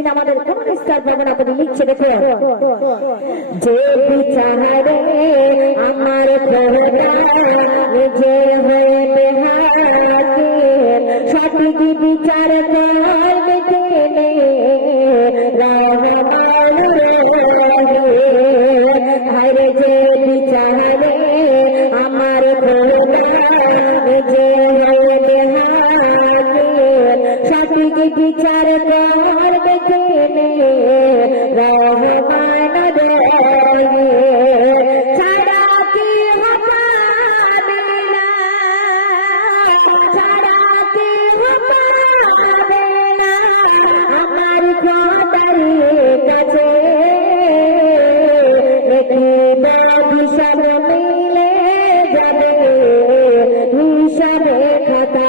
সেদিন আমাদের কোনো নিস্তার পাবো না। কবি লিখছে দেখো, যে বিচারে আমার নিজে হয়ে বেহাকে সঠিক বিচার করবে কেনে রহমান হরে যে বিচারে আমার নিজে হয়ে বেহাকে সঠিক বিচার করবে কেনে রহমান ছাড়া কি হবে না, ছাড়া কি হবে না আমার খোদার কাছে দেখিব হিসাব মিলে যাবে হিসাবে খাতা।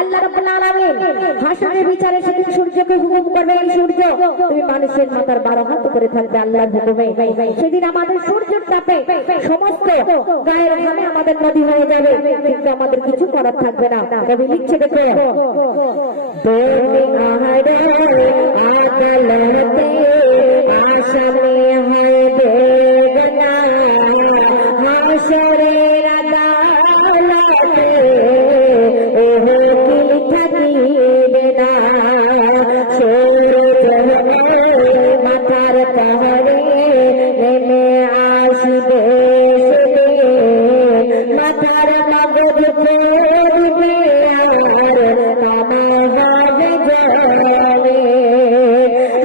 আল্লাহ রাব্বুল আলামিন হাসরের বিচারে সেদিন সূর্যকে হুকুম করবে, এই সূর্য তুমি মানুষের মাথার 12 হাত করে থাকবে আল্লাহর হুকুমে। সেদিন আমাদের সূর্যের তাপে সমস্ত গায়ের ঘামে আমাদের নদী হয়ে যাবে, কিন্তু আমাদের কিছু করার থাকবে না। কবি লিখছে দেখো, আহারে আদালতে আসামে হবে না হাসরের আদালতে ওহো কি থাকিবে না সূর্য মাথার পাহাড়ে নেমে আসবে সেদিন মাথার মগজ পড়বে আর কামা হবে জলে।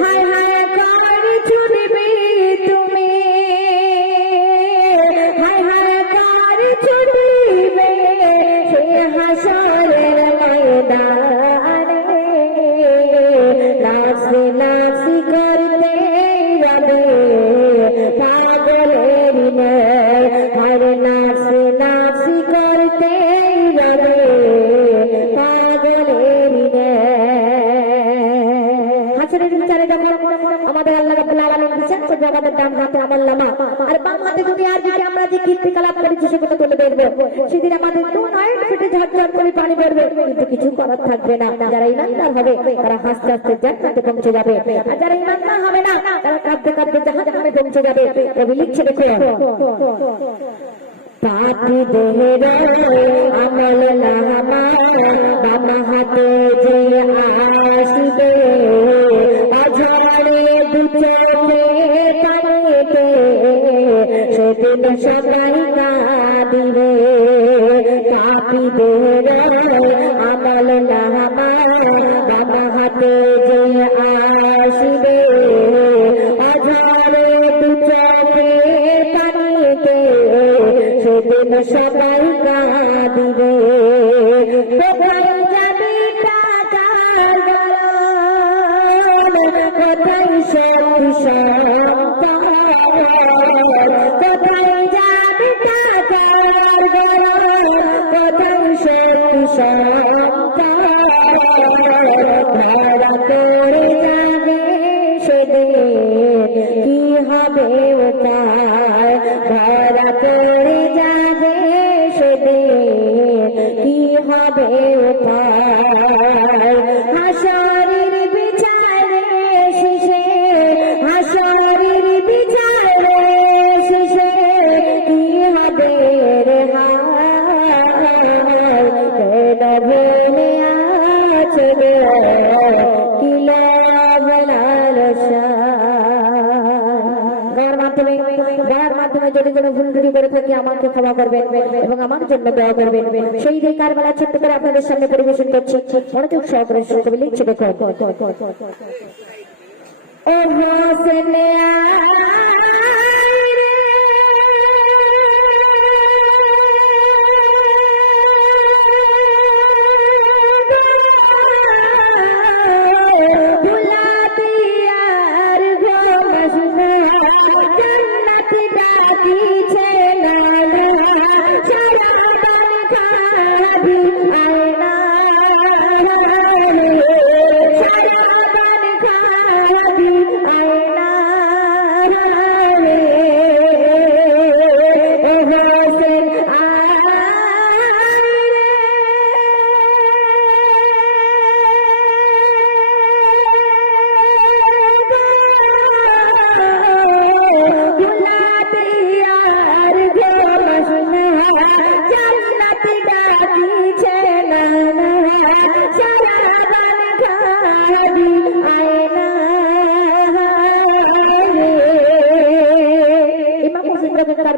হায় হায় কার ছুটবে তুমি, হায় হায় কার ছুটবে সে হাসরের ময়দানে নাফসি নাফসি করতে যাবে পাগলের ন্যায়, হরে নাফসি নাফসি করতে যাবে পাগলের ন্যায়। হাসরের বিচারে যখন আমাদের আল্লাহ রাব্বুল আলামিন বিচার করবে, আমাদের ডান হাতে আমলনামা আর বাম হাতে দুনিয়ার দিকে আমরা যে কীর্তিকলাপ করেছি সেগুলো তুলে ধরবে। সেদিন আমাদের দু নয়ন ফেটে ঝরঝর করে পানি পড়বে, কিন্তু কিছু করার থাকবে না। যারা ইমানদার হবে তারা হাসতে হাসতে জান্নাতে পৌঁছে যাবে, আর যারা ইমানদার হবে না তারা কাঁদতে কাঁদতে জাহান্নামে পৌঁছে যাবে। কবি লিখছে দেখো, পাপী দেহের আমলনামা বাম হাতে যে আসবে আঝারে দু চোখে পানিতে সেদিন সবাই কাঁদিবে। পাপী দেহের আমলনামা বাম হাতে যে আসবে আঝারে দু চোখে পানিতে সেদিন সবাই কাঁদিবে। কোথায় যাবি টাকার গরম, কোথায় শক্তি সম্পদ, কোথায় যাবি টাকার গরম, কোথায় শক্তি সম্পদ, ভাড়া করে যাবে সেদিন কি হবে উপায়, ভাড়া করে যাবে সেদিন কি হবে উপায়। হাসরের বিচারে শেষে, হাসরের বিচারে শেষে কি হবে রে হায়, কেন ভুলে আছো কি লাভ লালসা। গাওয়ার মাধ্যমে যদি কোনো ভুল ত্রুটি করে থাকি আমাকে ক্ষমা করবেন এবং আমার জন্য দোয়া করবেন। সেই যে কারবালা ছোট্ট করে আপনাদের সামনে পরিবেশন করছি, মনোযোগ সহকারে কবি লিখছে দেখো, ও হোসেন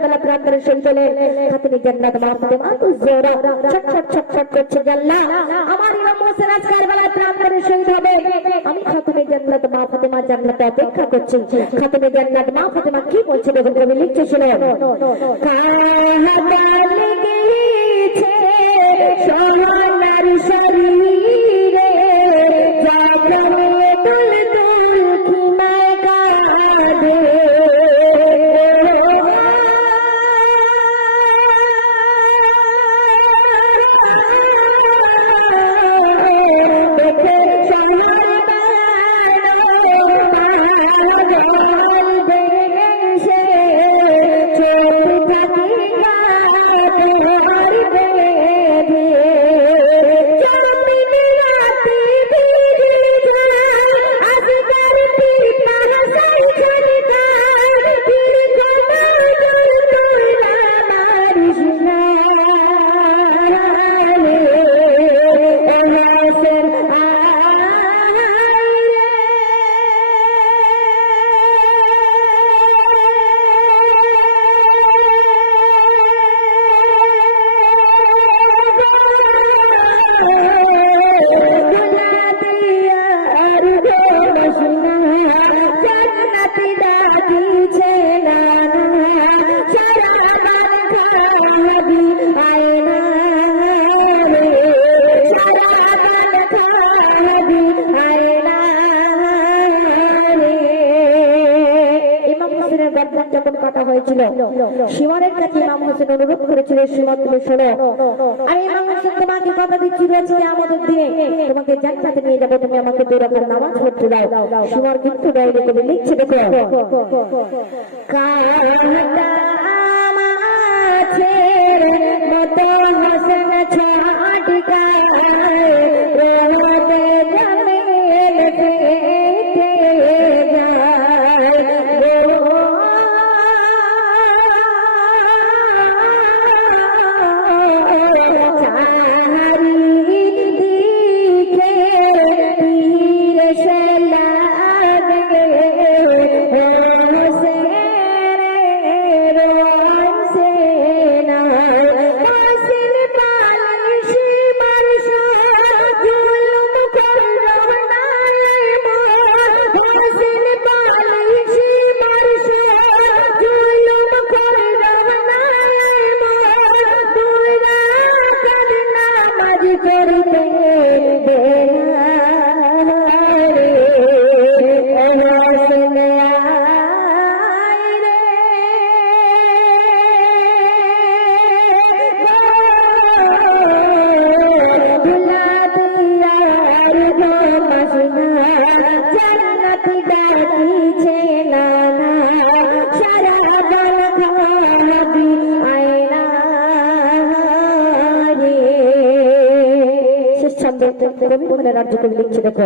সকালবেলা প্রান্তরে চলে খাতুনে জান্নাত মা ফাতেমা তো জোরা ছটফট ছটফট করছে আল্লাহ আমার ইমাম হোসেন আজ কারবালার প্রান্তরে শহীদ হবে আমি খাতুনে জান্নাত মা ফাতেমা জান্নাতে অপেক্ষা করছি খাতুনে জান্নাত মা ফাতেমা কি বলছে দেখুন কবি লিখছে শুনো কাহাতালে গেছে সোনার শরীরে জাগরে দুল দুল খিমায় কাঁদে শিমারের কাছে ইমাম হোসেন অনুরোধ করেছিলেন সীমা তুমি শোনো আমি ইমাম হোসেন তোমাকে কথা দিচ্ছি রয়েছে আমাদের দিনে তোমাকে জান্নাতে নিয়ে যাবো তুমি আমাকে 2 রাকাত নামাজ পড়তে দাও শিমার কিন্তু ডাইরে করে লিখছে দেখো কাটা আছে মত হোসেন ছাড়িকা রহমতে জামিল ফেটে রাজ্য কবি লিখছে দেখো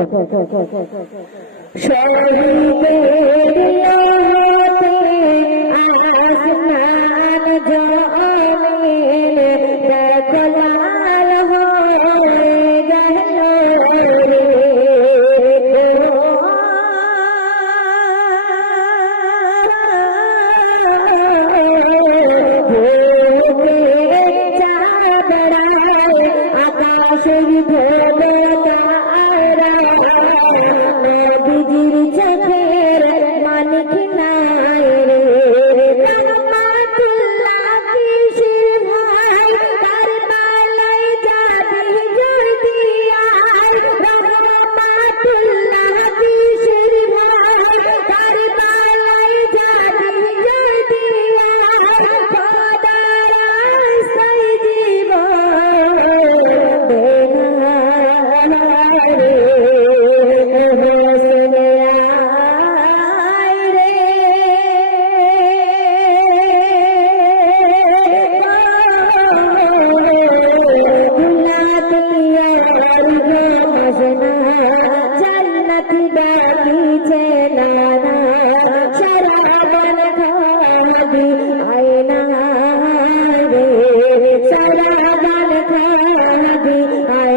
I